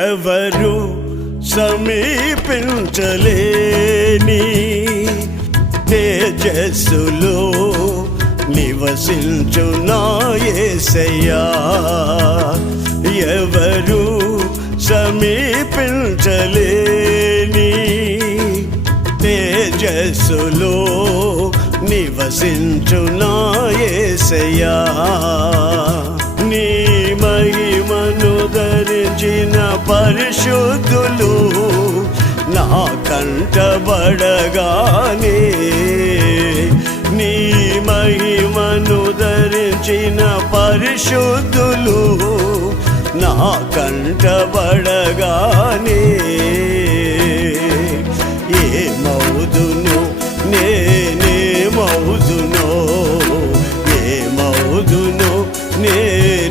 ఎవరు సమీపించలేని తేజస్సులో నివసించు నా యేసయ్యా. ఎవరు సమీపించలేని తేజస్సులో నివసించు నా యేసయ్యా. నీ మహిమను ధరించిన పరిశుద్ధులు నా కంటబడగానే, నీ మహిమను ధరించిన పరిశుద్ధులు నా కంటబడగానే, ఏమవుదును నేనేమవుదునో, ఏమవుదును నేనేమవుదునో.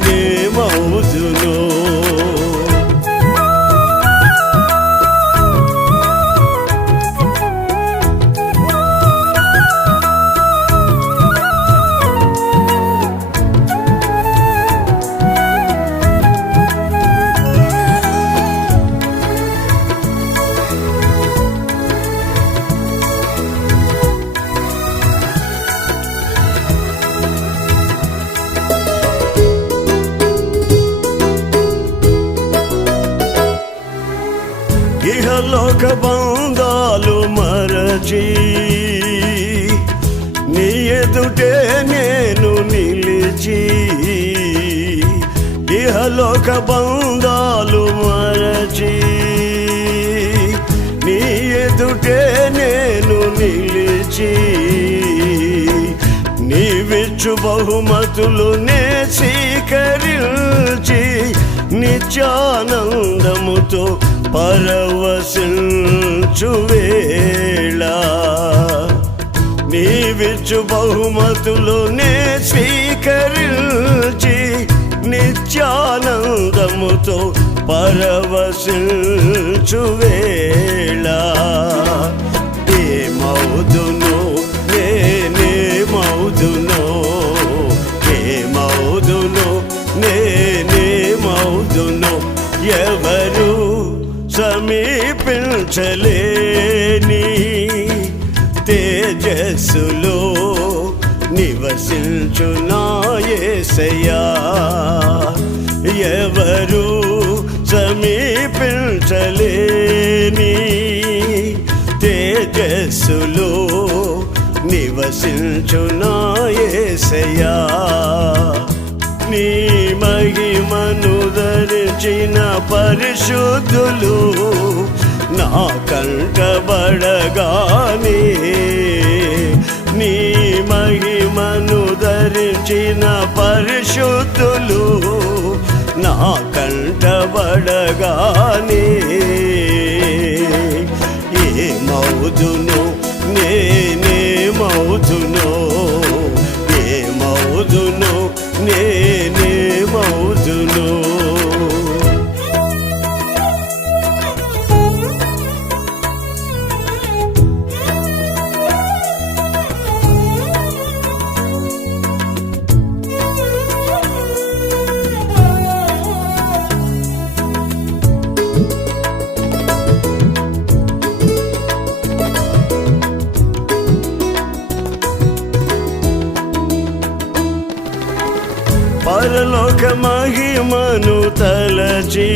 ఇహలోక బంధాలు మరచి నీ ఎదుటే నేను నిలిచి, ఇహలోక బంధాలు మరచి నీ ఎదుటే నేను నిలిచి, నీవిచ్చు బహుమతులు నే స్వీకరించి నిత్యానందముతో పరవశించు వేళ, నీవిచ్చు బహుమతులు నే స్వీకరించి నిత్యానందముతో పరవశించు వేళ, ఏమవుదును నేనేమవుదునో, ఏమవుదును నేనేమవుదునో. ఎవరు సమీపించలేని తేజస్సులో నివసించు నా యేసయ్యా. ఎవరు సమీపించలేని తేజస్సులో నివసించు నా యేసయ్యా. నీ మహిమను ధరించిన పరిశుద్ధులు నా కంటబడగానే, నీ మహిమను ధరించిన పరిశుద్ధులు నా కంటబడగానే, ఏమవుదును నేనేమవుదునో, ఏమవుదును నేనేమవుదునో. పరలోక మహిమను తలచి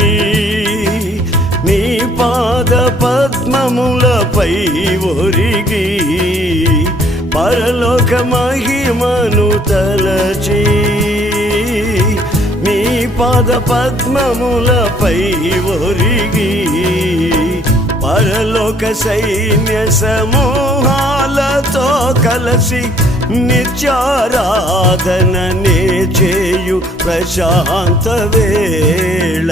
నీ పాద పద్మములపై ఒరిగి, పరలోక మహిమను తలచి నీ పాద పద్మములపై ఒరిగి, పరలోక సైన్య సమూహాలతో కలసి నిత్యారాధననే చేయు ప్రశాంత వేళ,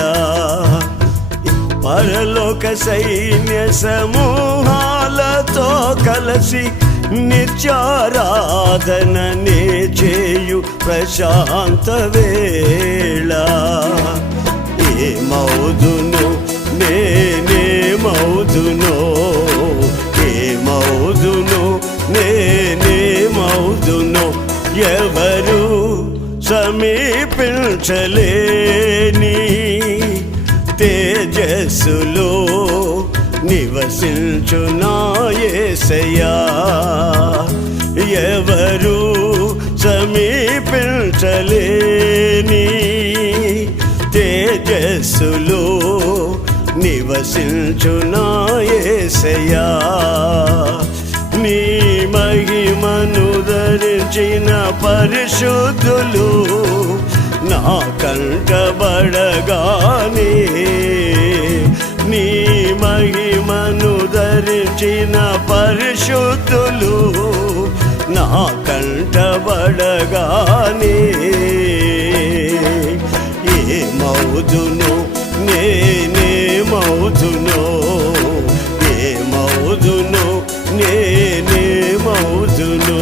పరలోక సైన్య సమూహాలతో కలసి నిత్యారాధననే చేయు ప్రశాంత వేళ, ఏమవుదును నేనేమవుదునో, ఏమవుదును నేనేమవుదునో. ఎవరు సమీపించలేని తేజ తేజస్సులో నివసించు నా యేసయ్యా ఎవరు సమీపించలేని తేజస్సులో నివసించు నా యేసయ్యా నీ మహిమను ధరించిన పరిశుద్ధులు నా కంటబడగానే నీ మహిమను ధరించిన పరిశుద్ధులు నా కంటబడగానే ఏమవుదును నేనేమవుదును ఏమవుదును నేనేమవుదును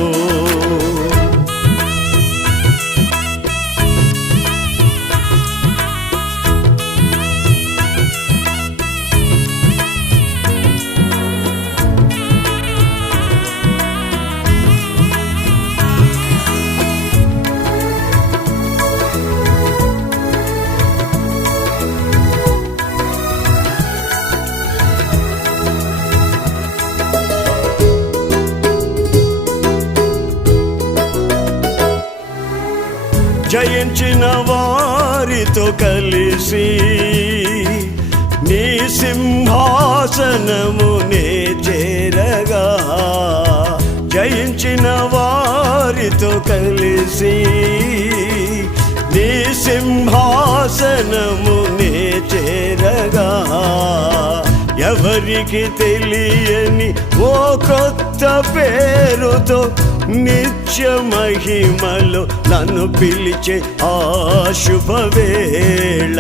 జయించిన వారితో కలిసి నీ సింహాసనమునే చేరగా జయించిన వారితో కలిసి నీ సింహాసనమునే చేరగా ఎవరికి తెలియని ఓ కొత్త పేరుతో నిత్య మహిమలో నన్ను పిలిచే ఆ శుభవేళ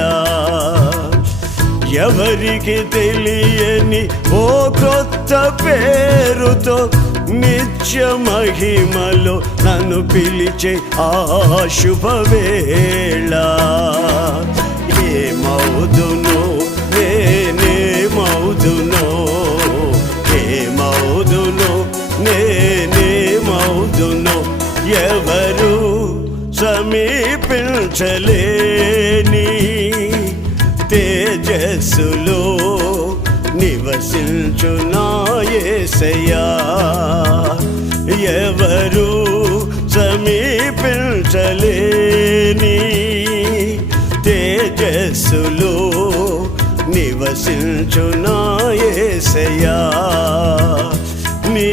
ఎవరికి తెలియని ఓ కొత్త పేరుతో నిత్య మహిమలో నన్ను పిలిచే ఆ శుభవేళ ఏమవుదును నేనేమవుదును ఏమవుదును నేనేమవుదును ఎవరు సమీపించలేని తేజస్సులో నివసించు నా యేసయ్యా ఎవరు సమీపించలేని తేజస్సులో నివసించు నా యేసయ్యా నీ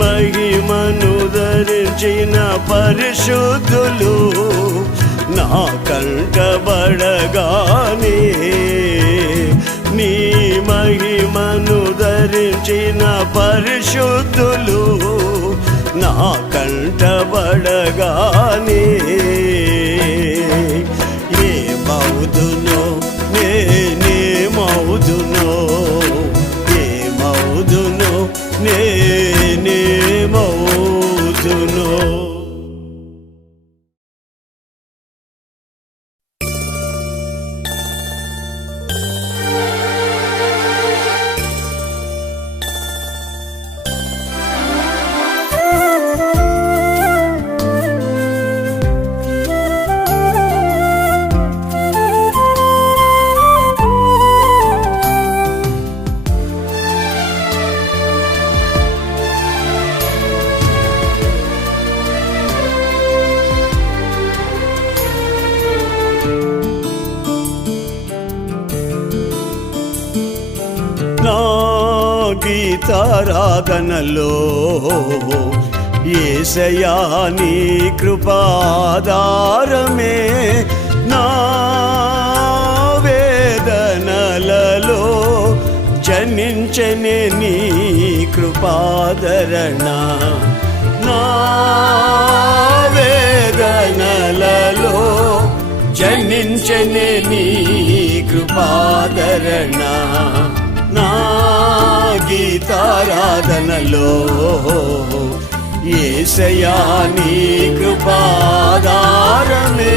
మహిమను ధరించిన పరిశుద్ధులు నా కంటబడగానే నీ మహిమను ధరించిన పరిశుద్ధులు నా కంటబడగానే ఏమవుదును నేనేమవుదును ఏమవుదును నేనేమవుదును గీతారాధనలో యేసయ్యా నీ కృపాధారమే నా వేదనలలో జనించనే నీ కృపాదరణ నా వేదనలలో జనించనే నీ కృపాదరణ నా గీతారాధనలో యేసయ్యా నీ కృపాధారమే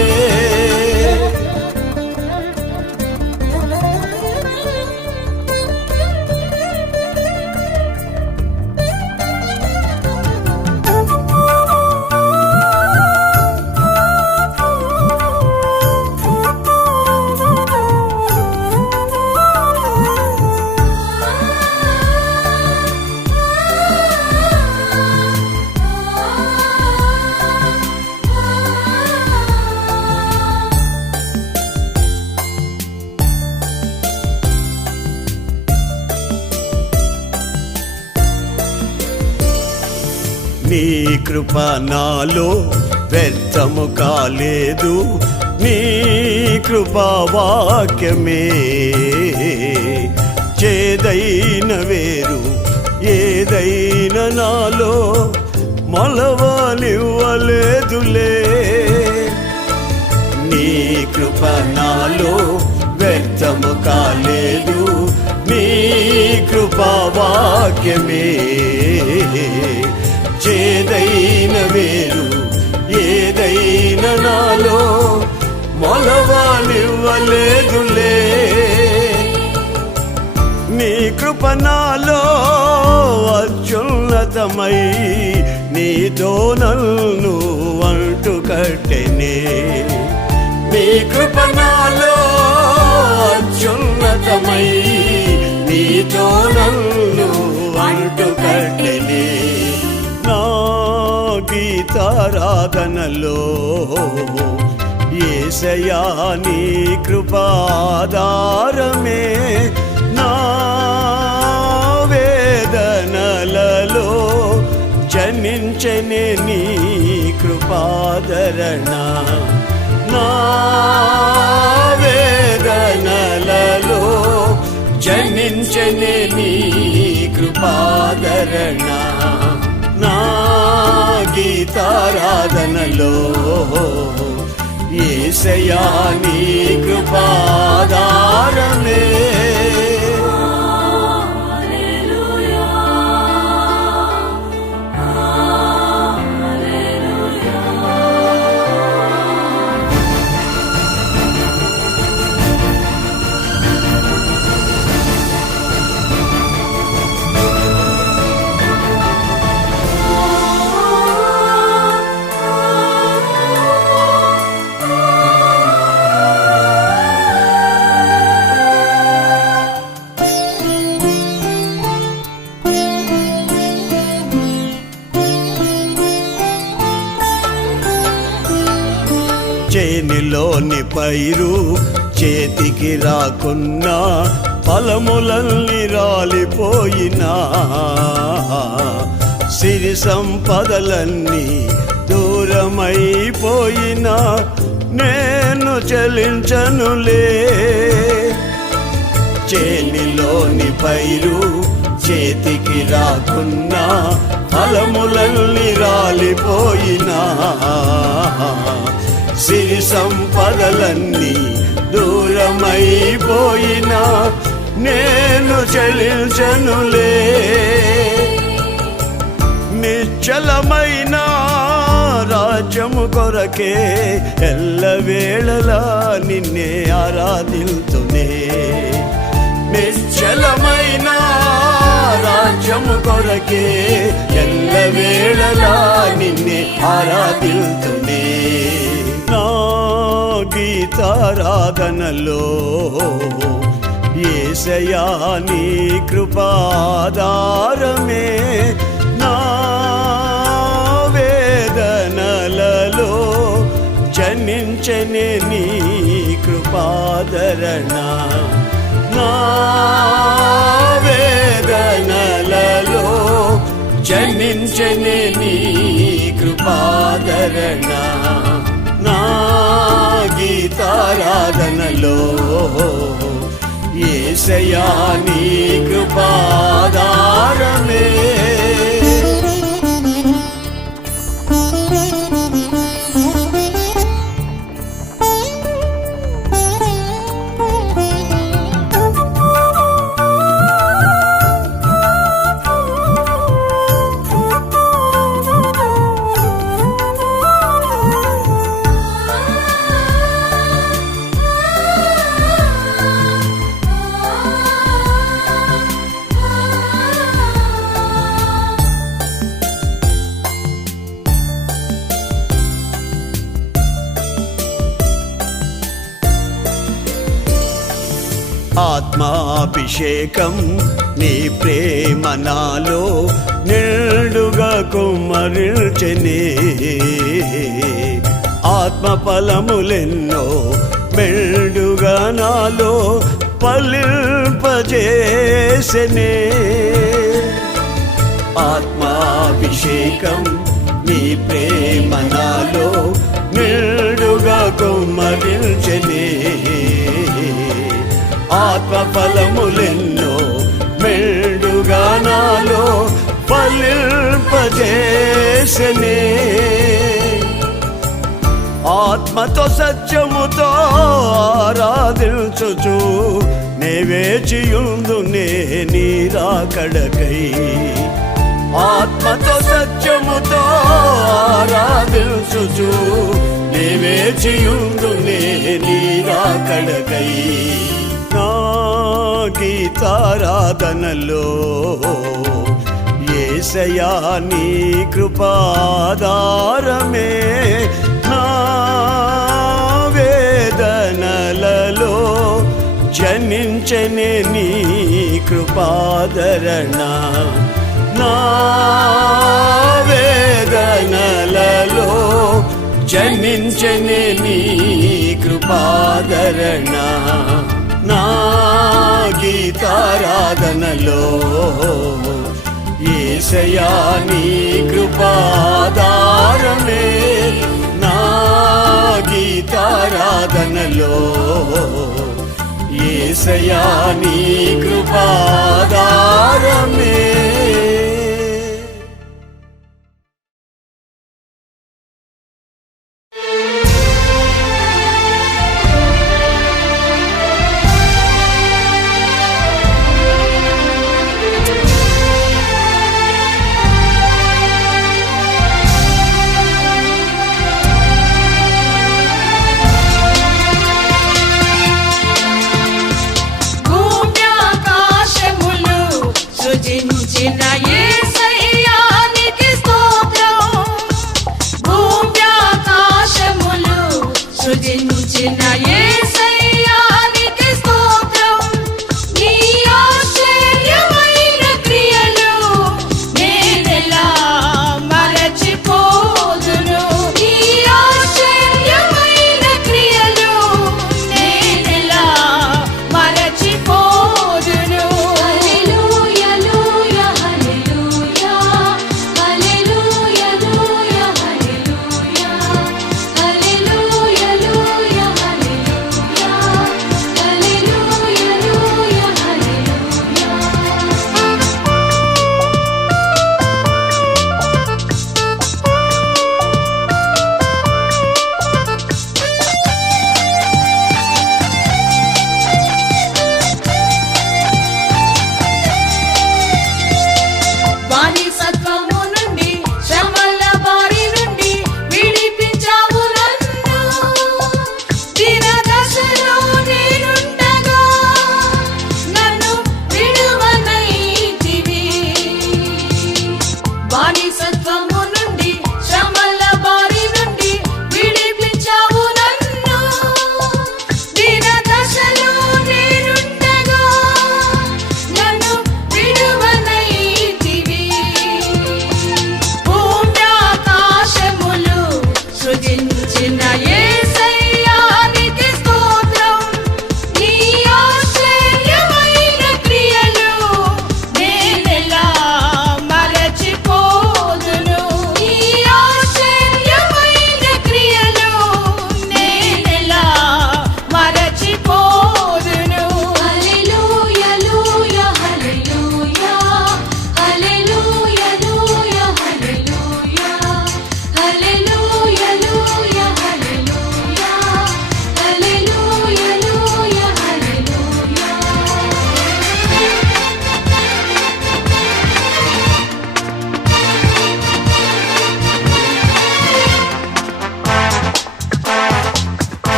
కృప నాలో వ్యర్థము కాలేదు, నీ కృపా వాక్యమే చేదైన వేరు ఏదైనా నాలో మొలవనివ్వలేదులే. నీ కృప నాలో వ్యర్థము కాలేదు, నీ కృపా వాక్యమే చేదైన వేరు ఏదైనా నాలో మొలవనివ్వలేదులే. నీ కృప నాలో అత్యున్నతమై నీతో నన్ను అంటు కట్టెనే. నీ కృప నాలో అత్యున్నతమై నీతో నన్ను అంటు కట్టెనే. నా గీతారాధనలో యేసయ్యా నీ కృపాధారమే, నా వేదనలలో జనించనే నీ కృపాదరణ. నా వేదనలలో జనించనే నీ కృపాదరణ. నా గీతారాధనలో యేసయ్యా నీ కృపాధారమే. చేనిలోని పైరు చేతికి రాకున్నా, ఫలములన్నీ రాలిపోయినా, సిరి సంపదలన్నీ దూరమైపోయినా నేను చలించనులే. చేనిలోని పైరు చేతికి రాకున్నా, ఫలములన్నీ రాలిపోయినా, సిరి సంపదలన్నీ దూరమైపోయినా నేను చలించనులే. నిశ్చలమైన రాజ్యము కొరకే ఎల్లవేళలా నిన్నే ఆరాధిల్తునే. నిశ్చలమైన రాజ్యము కొరకే ఎల్లవేళలా నిన్నే ఆరాధిల్తునే. నా గీతారాధనలో యేసయ్యా నీ కృపాధారమే, నా వేదనలలో జనించనే నీ కృపాదరణ. నా వేదనలలో జనించనే నీ కృపాదరణ. నా గీతారాధనలో యేసయ్యా నీ కృపాధారమే. ఆత్మాభిషేకం నీ ప్రేమ నాలో నిండుగా కుమ్మరించెనే. ఆత్మ ఫలములెన్నో మెండుగా నాలో ఫలింపజేసెనే. ఆత్మాభిషేకం నీ ప్రేమ నాలో నిండుగా కుమ్మరించెనే ఆత్మ ఫలములెన్నో మెండుగా నాలో ఫలింపజేసెనే ఆత్మతో సత్యముతో ఆరాధించుచు నే వేచియుందునే నీ రాకడకై ఆత్మతో సత్యముతో ఆరాధించుచు నే వేచియుందునే నీ రాకడకై నా గీతారాధనలో యేసయ్యా నీ కృపాధారమే నా వేదనలలో జనించనే నీ కృపాదరణ నా వేదనలలో జనించనే నీ కృపాదరణ నా గీతారాధనలో యేసయ్యా నీ కృపాధారమే నా గీతారాధనలో యేసయ్యా నీ కృపాధారమే భూమ్యాకాశములు సృజించి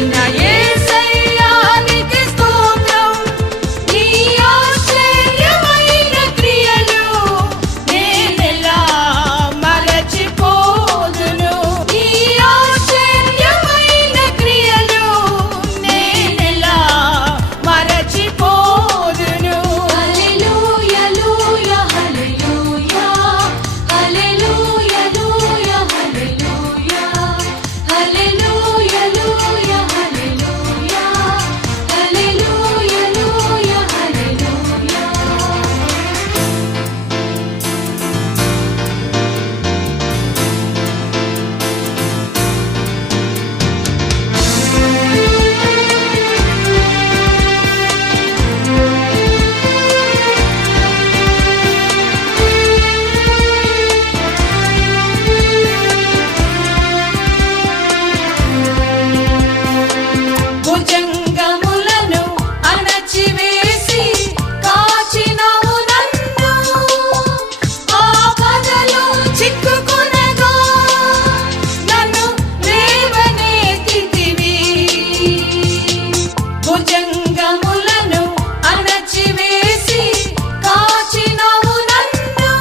సృజించిన యేసయ్యానికి స్తోత్రం. నీ ఆశ్చర్యమైన క్రియలు నేనెలా మరచిపోదును. నీ ఆశ్చర్యమైన క్రియలు నేనెలా మరచిపోదును. హల్లెలూయా హల్లెలూయా హల్లెలూయా హల్లెలూయా హల్లెలూయా హల్లెలూయా హల్లెలూయా హల్లెలూయా హల్లెలూయా హల్లెలూయా. భుజంగములను అణచివేసి కాచినావు నన్ను. ఆపదలో చిక్కుకొనగా నన్ను లేవనెత్తితివి. భుజంగములను అణచివేసి కాచినావు నన్ను.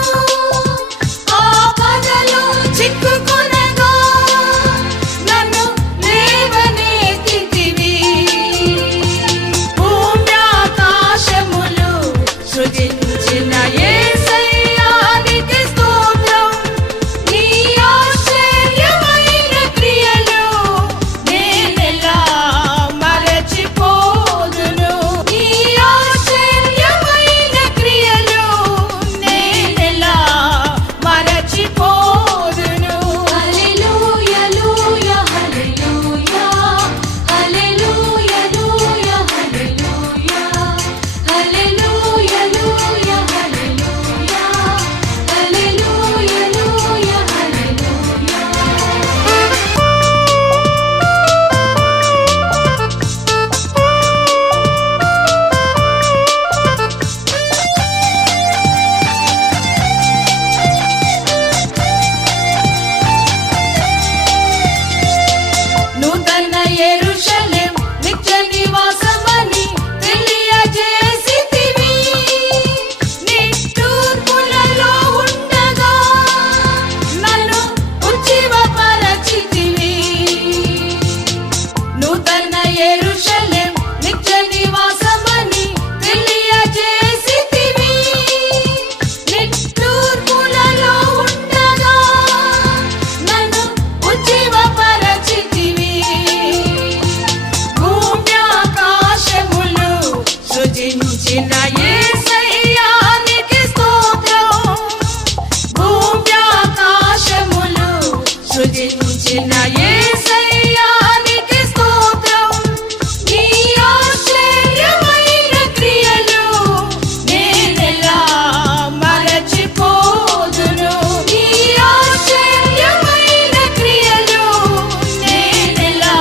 ఆపదలో చిక్కుకొనగా నన్ను లేవనెత్తితివి. భూమ్యాకాశములు సృజించిన యేసయ్యానికి స్తోత్రం. నీ ఆశ్చర్యమైన క్రియలు నేనెలా మరచిపోదును. నీ ఆశ్చర్యమైన క్రియలు నేనెలా మరచిపోదును. హల్లెలూయా హల్లెలూయా హల్లెలూయా హల్లెలూయా హల్లెలూయా హల్లెలూయా హల్లెలూయా నూతన యెరూషలేం నిత్య నివాసమని తెలియజేసితివి. నిట్టూర్పులలో ఉండగా నన్ను ఉజ్జీవపరచితివి. నూతన యెరూషలేం నిత్య నివాసమని తెలియజేసితివి. నిట్టూర్పులలో ఉండగా నన్ను ఉజ్జీవపరచితివి. భూమ్యాకాశములు సృజించిన యేసయ్యానికి స్తోత్రం. భూమ్యాకాశములు సృజించిన యేసయ్యానికి స్తోత్రం. నీ ఆశ్చర్యమైన క్రియలు నేనెలా మరచిపోదును. నీ ఆశ్చర్యమైన క్రియలు నేనెలా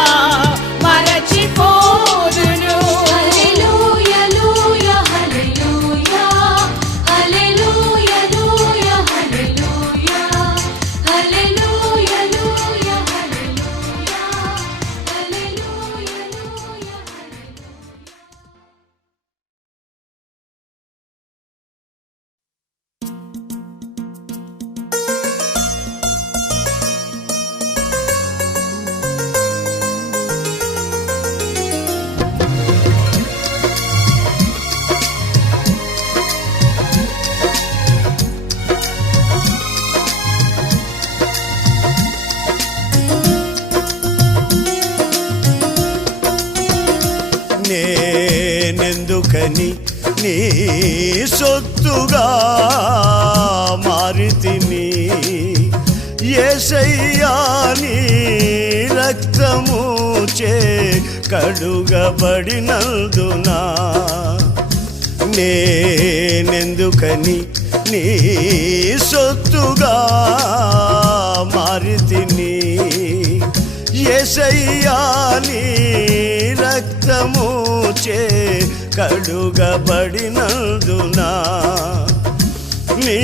మరచిపోదును. హల్లెలూయా హల్లెలూయా హల్లెలూయా హల్లెలూయా హల్లెలూయా హల్లెలూయా నేనెందుకని నీ సొత్తుగా మారితిని. యేసయ్యా నీ రక్తము చే కడుగబడినందునా. నేనెందుకని నీ సొత్తుగా మారితిని. యేసయ్యా నీ రక్తము చే కడుగబడినందునా. నీ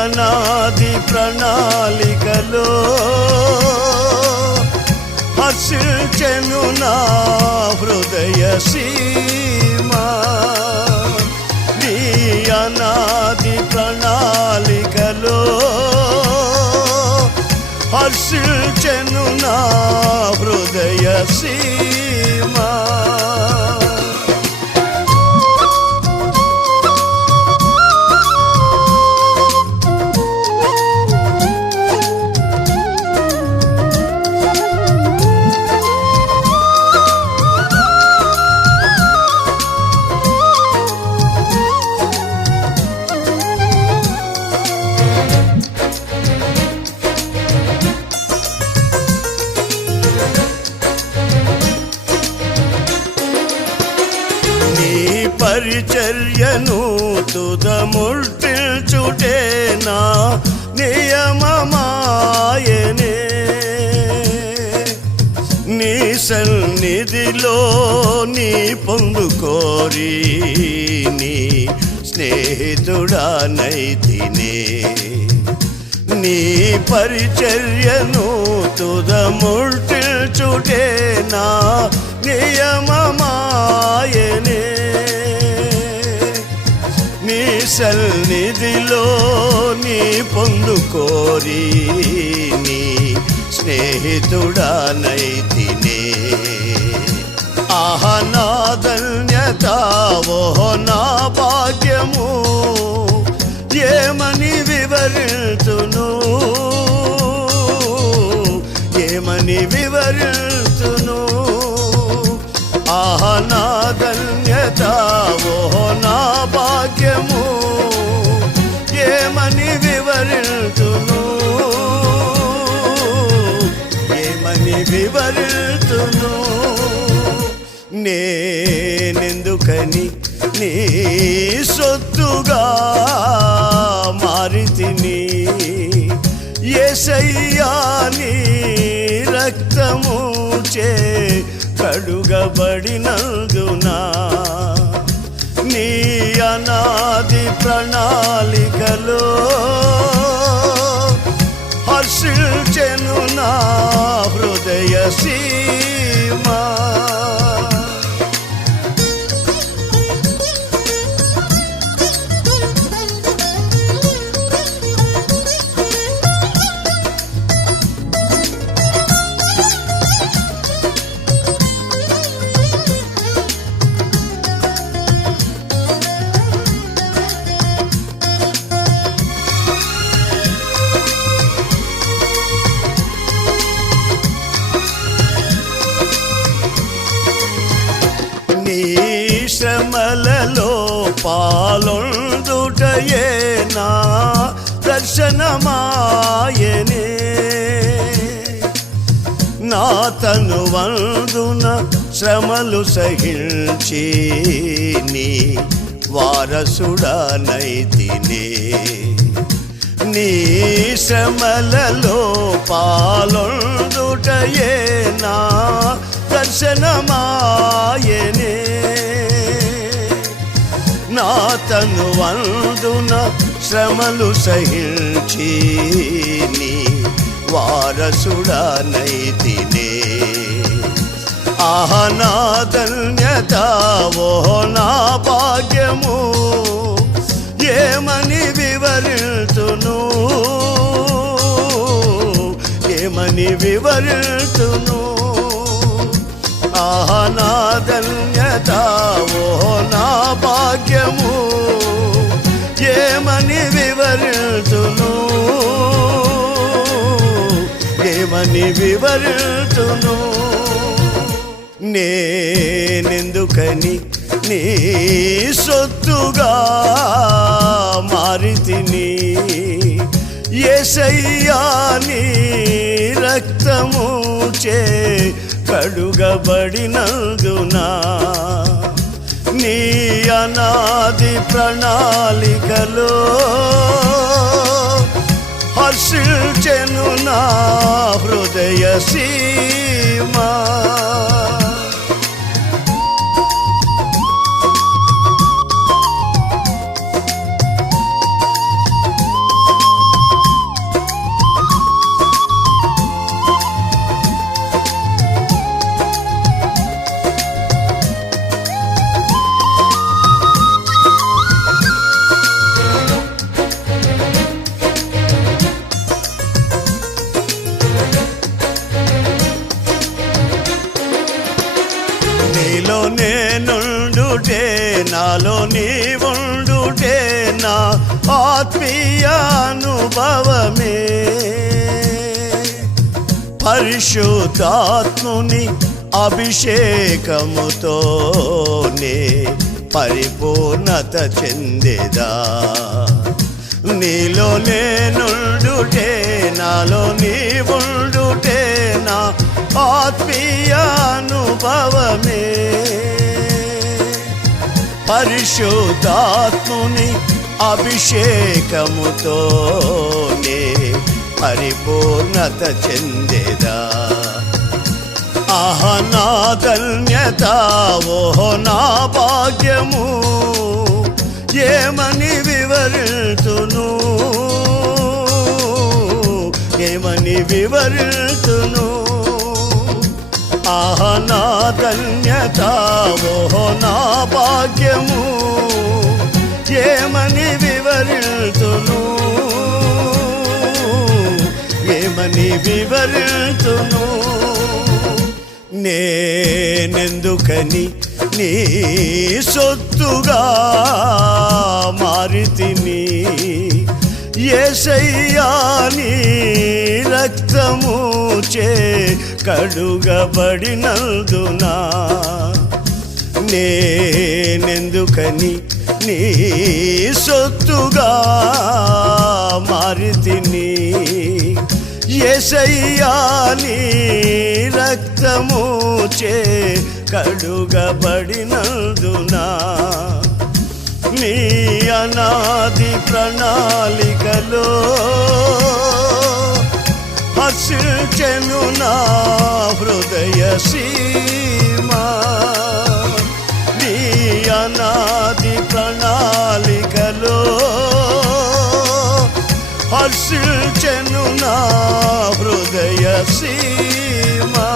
అనాది ప్రణాళికలో హర్షించెను నా హృదయ సీమా నీ అనాది ప్రణాళికలో హర్షించెను నా హృదయ సీమా పరిచర్యను తుదముల్చుటే నా నియమమాయనే నీ సన్నిధిలో నీ పొందుకోరి నీ స్నేహితుడానైతినే నీ పరిచర్యను తుదముల్చుటే నా నియమమాయనే నీ సన్నిధిలో నీ పొందుకోరి నీ స్నేహితుడానైతినే ఆహా నా ధన్యత ఓహో నా భాగ్యము ఏమని వివరితును ఏమని వివరితును ఆహా నా ధన్యత ఓహో నా భాగ్యము ఏమని వివరితును ఏమని వివరితును నేనెందుకని నీ సొత్తుగా మారితిని యేసయ్యా నీ రక్తము చే కడుగబడినందునా నీ అనాది ప్రణాళికలో హర్షించెను నా హృదయ సీమా శ్రమలలో పాలొందుటయే నా దర్శనమాయనే నా తనువందున శ్రమలు సహించి నీ వారసుడానైతినే నీ శ్రమలలో పాలొందుటయే నా దర్శనమాయనే నా తనువందున శ్రమలు సహించి నీ వారసుడానైతినే ఆహా నా ధన్యత ఓహో నా భాగ్యము ఏమని వివరితును ఏమని వివరితును ఆహా నా ధన్యత ఓహో నా భాగ్యము ఏమని వివరితును ఏమని వివరితును నేనెందుకని నీ సొత్తుగా మారితిని యేసయ్యా నీ రక్తము చే కడుగబడినందునా నీ అనాది ప్రణాళికలో హర్షించెను నా హృదయ సీమా నీలో నేనుండుటే నాలో నీవుండుటే నా ఆత్మీయ అనుభవమే పరిశుద్ధాత్ముని అభిషేకముతోనే పరిపూర్ణత చెందేదా నీలో నేనుండుటే నాలో నీవుండుటే నా ఆత్మీయ అనుభవమే పరిశుద్ధాత్ముని అభిషేకముతోనే పరిపూర్ణత చెందేదా ఆహా నా ధన్యత ఓహో నా భాగ్యము ఏమని వివరితును ఏమని వివరితును ఆహా నా ధన్యత ఓహో నా భాగ్యము ఏమని వివరితును ఏమని వివరితును నేనెందుకని నీ సొత్తుగా మారితిని యేసయ్యా నీ రక్తము చే కడుగబడినందునా నేనెందుకని నీ సొత్తుగా మారితిని యేసయ్యా నీ రక్తము చే కడుగబడినందునా నీ అనాది ప్రణాళికలో హర్షించెను నా హృదయ సీమా నీ అనాది ప్రణాళికలో హర్షించెను నా హృదయ సీమా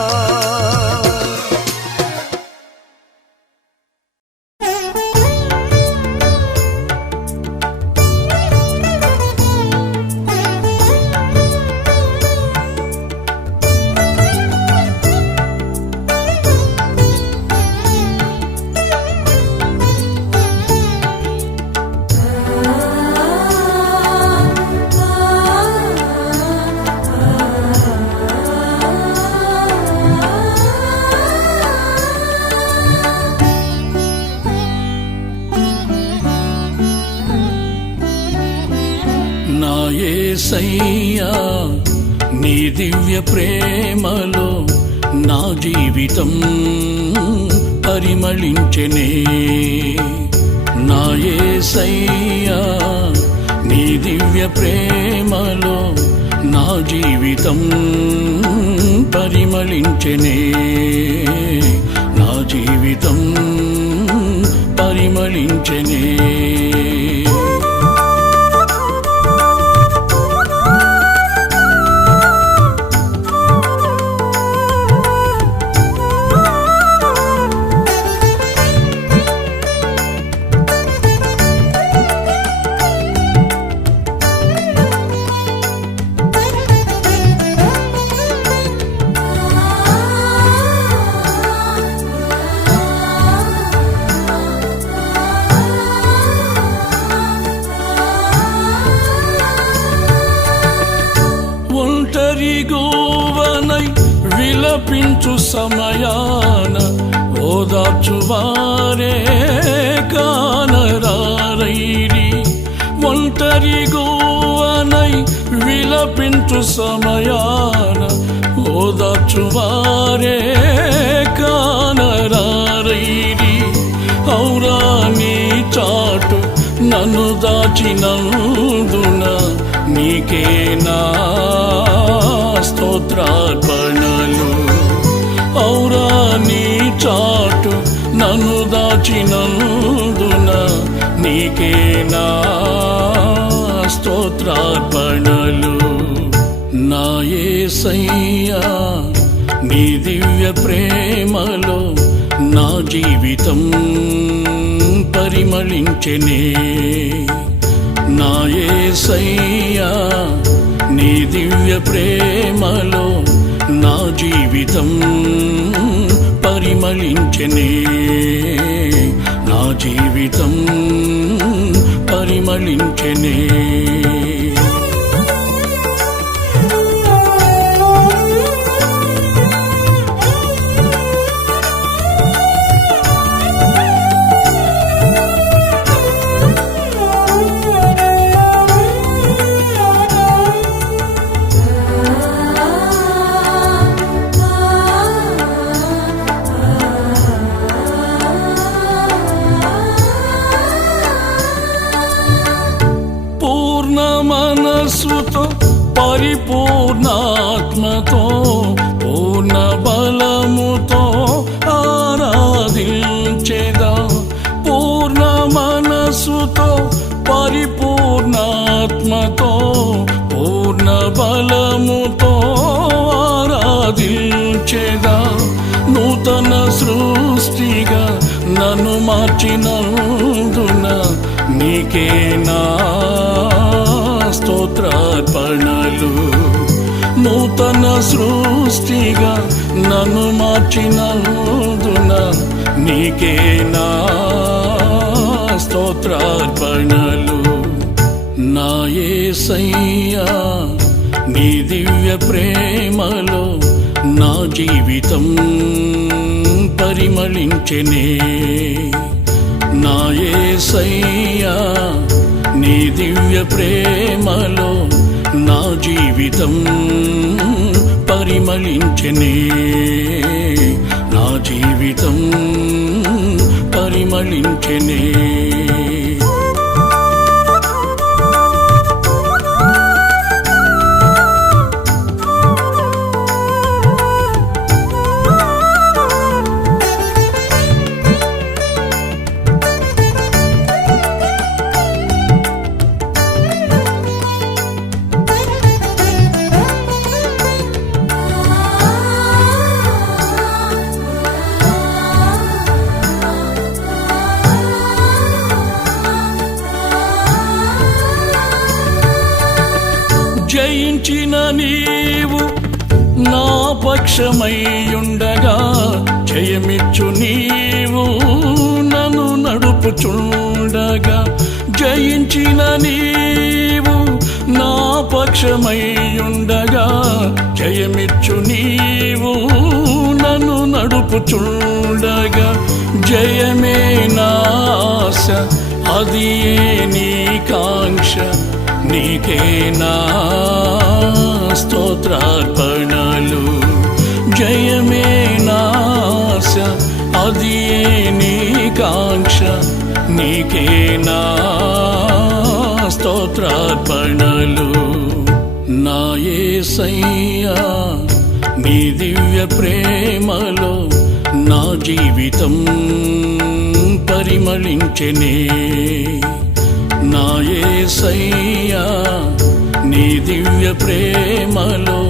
యేసయ్యా నీ దివ్య ప్రేమలో నా జీవితం పరిమళించెనే నా యేసయ్యా నీ దివ్య ప్రేమలో నా జీవితం పరిమళించెనే నా జీవితం పరిమళించెనే ఒంటరిగోవనై విలపించు సమయాన ఓదార్చువారే కానరారైరి ఒంటరిగోవనై విలపించు సమయాన ఓదార్చువారే కానరారైరి ఔరా నీ చాటు నన్ను దాచినందున నీకే నా స్తోత్రార్పణలు ఔరా నీ చాటు నన్ను దాచినందున నీకే నా స్తోత్రార్పణలు నా యేసయ్యా నీ దివ్య ప్రేమలో నా జీవితం పరిమళించెనే నా యేసయ్యా నీ దివ్య ప్రేమలో నా జీవితం పరిమళించెనే నా జీవితం పరిమళించెనే మనసుతో పరిపూర్ణాత్మతో పూర్ణ బలముతో ఆరాధించెదా పూర్ణ మనసుతో పరిపూర్ణాత్మతో పూర్ణ బలముతో ఆరాధించెదా నూతన సృష్టిగా నన్ను మార్చినందున నీకే నా స్తోత్రార్పణలు నూతన సృష్టిగా నన్ను మార్చినందున నీకే నా స్తోత్రార్పణలు నా యేసయ్యా నీ దివ్య ప్రేమలో నా జీవితం పరిమళించెనే నా యేసయ్యా నీ దివ్య ప్రేమలో నా జీవితం పరిమళించెనే నా జీవితం పరిమళించెనే జయించిన నీవు నా పక్షమైయుండగా జయమిచ్చు నీవు నన్ను నడుపుచుండగా జయించిన నీవు నా పక్షమైయుండగా జయమిచ్చు నీవు నన్ను నడుపుచుండగా జయమే నా ఆశ అది నీ కాంక్ష నీకే నా స్తోత్రార్పణలు జయమే నా ఆశ అది నీ కాంక్ష నీకే నా స్తోత్రార్పణలు నా యేసయ్యా నీ దివ్య ప్రేమలో నా జీవితం పరిమళించెనే నా యేసయ్యా నీ దివ్య ప్రేమలో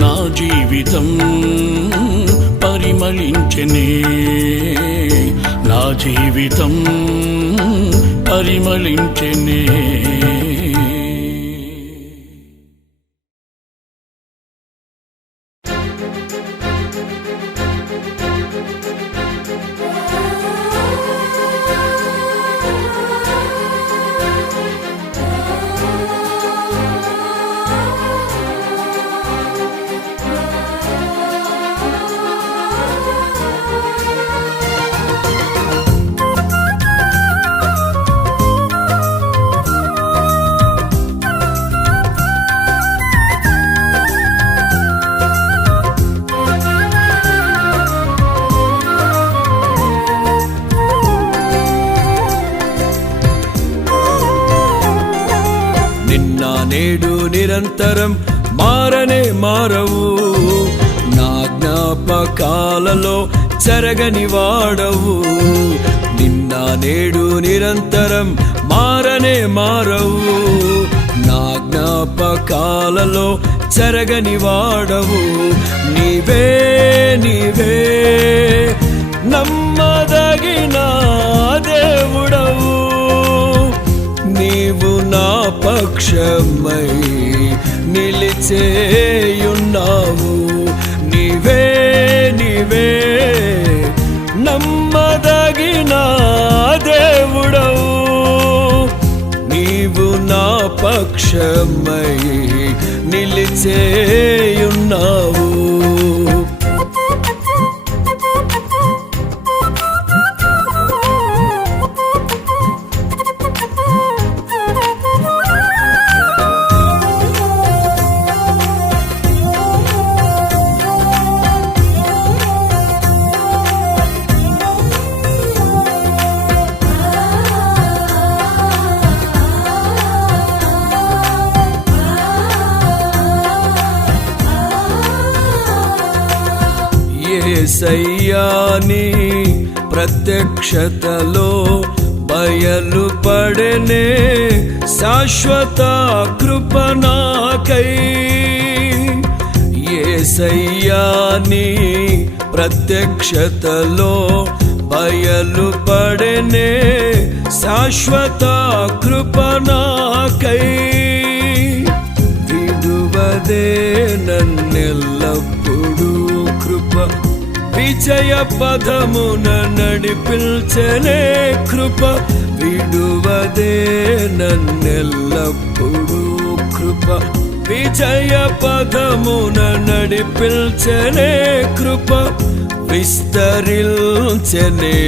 నా జీవితం పరిమళించెనే నా జీవితం పరిమళించెనే నేడు నిరంతరం మారనే మారవు నా జ్ఞాపకాలలో చెరగని వాడవు నిన్న నేడు నిరంతరం మారనే మారవు నా జ్ఞాపకాలలో చెరగని వాడవు నీవే నీవే నమ్మదగిన దేవుడవు నీవు నా పక్షమై నిలిచేయున్నావు నీవే నీవే నీవే నమ్మదగిన దేవుడవు, నీవు నా పక్షమై నిలిచేయున్నావు. యేసయ్యా నీ ప్రత్యక్షతలో బయలుపడెనే శాశ్వత కృప నాకై. యేసయ్యా నీ ప్రత్యక్షతలో బయలుపడెనే శాశ్వత కృప నాకై. విడువదే నన్నెల్లప్పుడూ కృప, విజయ పదమున నడిపించనే కృప. విడువదే నన్నెల్లప్పుడూ కృప, విజయ పదమున నడిపించనే కృప. విస్తరించనే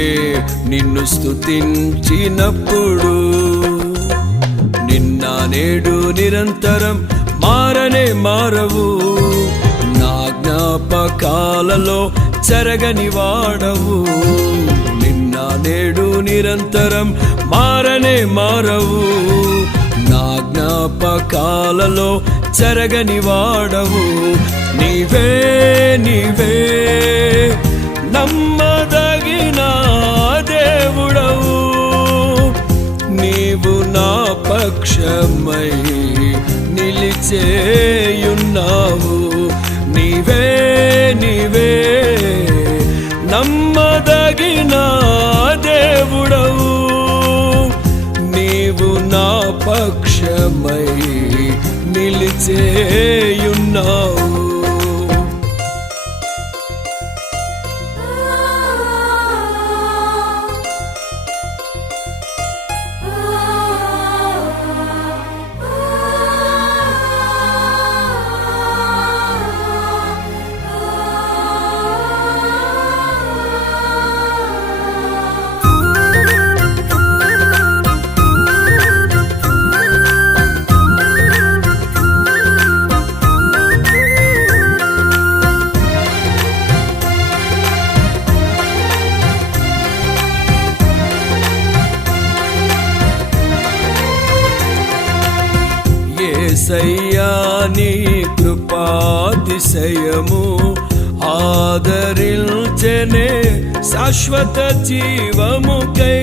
నిన్ను స్తుతించినప్పుడు, నిన్న నేడు నిరంతరం మారనే మారవు. నా జ్ఞాపకాలలో చెరగని వాడవు, నిన్న నేడు నిరంతరం మారనే మారవు. నా జ్ఞాపకాలలో చెరగని వాడవు. నీవే నీవే నమ్మదగిన దేవుడవు, నీవు నా పక్షమై నిలిచేయున్నావు. నీవే నీవే నమ్మదగిన దేవుడవు, నీవు నా పక్షమై నిలిచేయున్నావు. యేసయ్యా నీ కృపాతిశయము ఆదరించెనే శాశ్వత జీవముకై.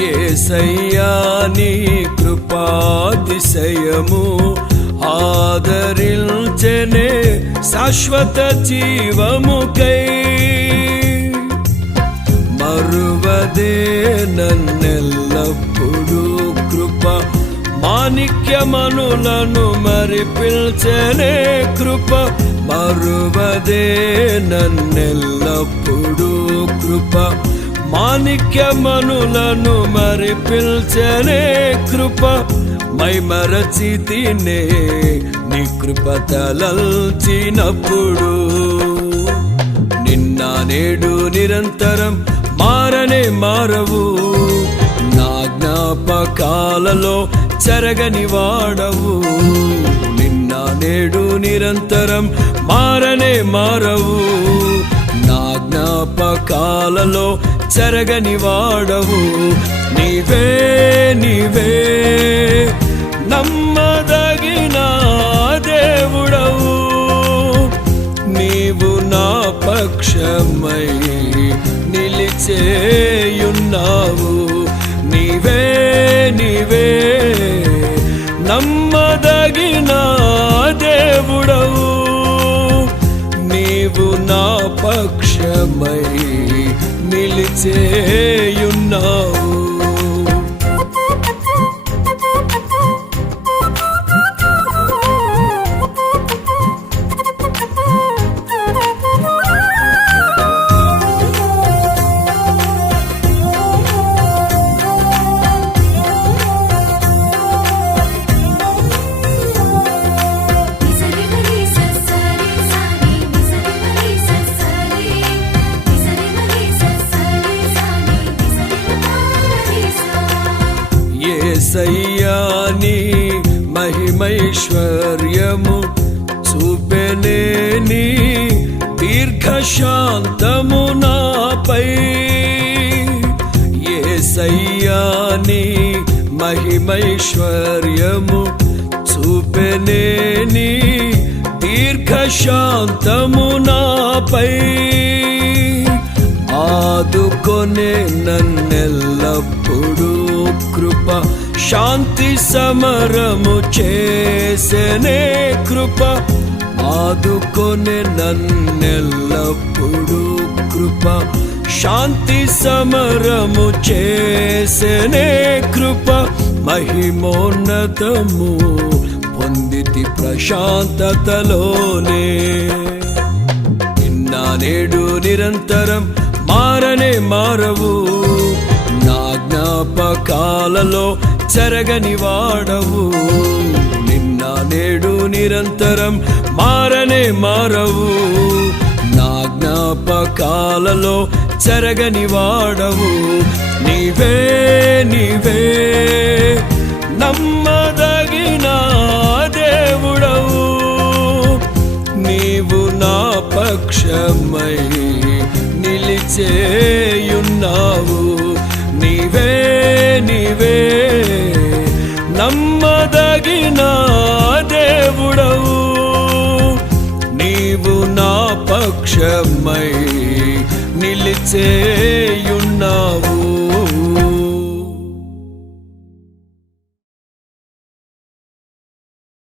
యేసయ్యా నీ కృపాతిశయము ఆదరించెనే శాశ్వత జీవముకై. మరువదే నన్నెల్లప్పుడూ కృప, మాణిక్యమనులను మరిపిల్చెనే కృప. మరువదే నన్నెల్లప్పుడూ కృప, మాణిక్యమనులను మరిపిల్చెనే కృప. మైమరచితినే నీ కృప తలల్చినప్పుడు, నిన్న నేడు నిరంతరం మారనే మారవు. నా జ్ఞాపకాలలో చెరగని వాడవు, నిన్న నేడు నిరంతరం మారనే మారవు. నా జ్ఞాపకాలలో చెరగని వాడవు. నీవే నీవే నమ్మదగిన దేవుడవు, నీవు నా పక్షమై నిలిచేయున్నావు. నీవే నీవే నమ్మదగిన దేవుడవు, నీవు నా పక్షమై నిలిచేయున్నావు. యేసయ్యాని మహిమైశ్వర్యము చూపెనేని దీర్ఘశాంతము నాపై యేసయ్యాని మహిమైశ్వర్యము చూపెనేని దీర్ఘశాంతము నాపై ఆదుకొనే నన్నెల్లప్పుడు కృప శాంతి సమరము చేసెనే కృప ఆదుకొనే నన్నెల్లప్పుడు కృప శాంతి సమరము చేసెనే కృప మహిమోన్నతము పొందితి ప్రశాంతతలోనే నిన్న నేడు నిరంతరం మారనే మారవు నా జ్ఞాపకాలలో చెరగని వాడవు నిన్న నేడు నిరంతరం మారనే మారవు నా జ్ఞాపకాలలో చెరగని వాడవు నీవే నీవే నమ్మదగిన దేవుడవు నీవు నా పక్షమై నిలిచేయున్నావు నీవే నీవే నమ్మదగిన దేవుడవు నీవు నా పక్షమై నిలిచేయున్నావు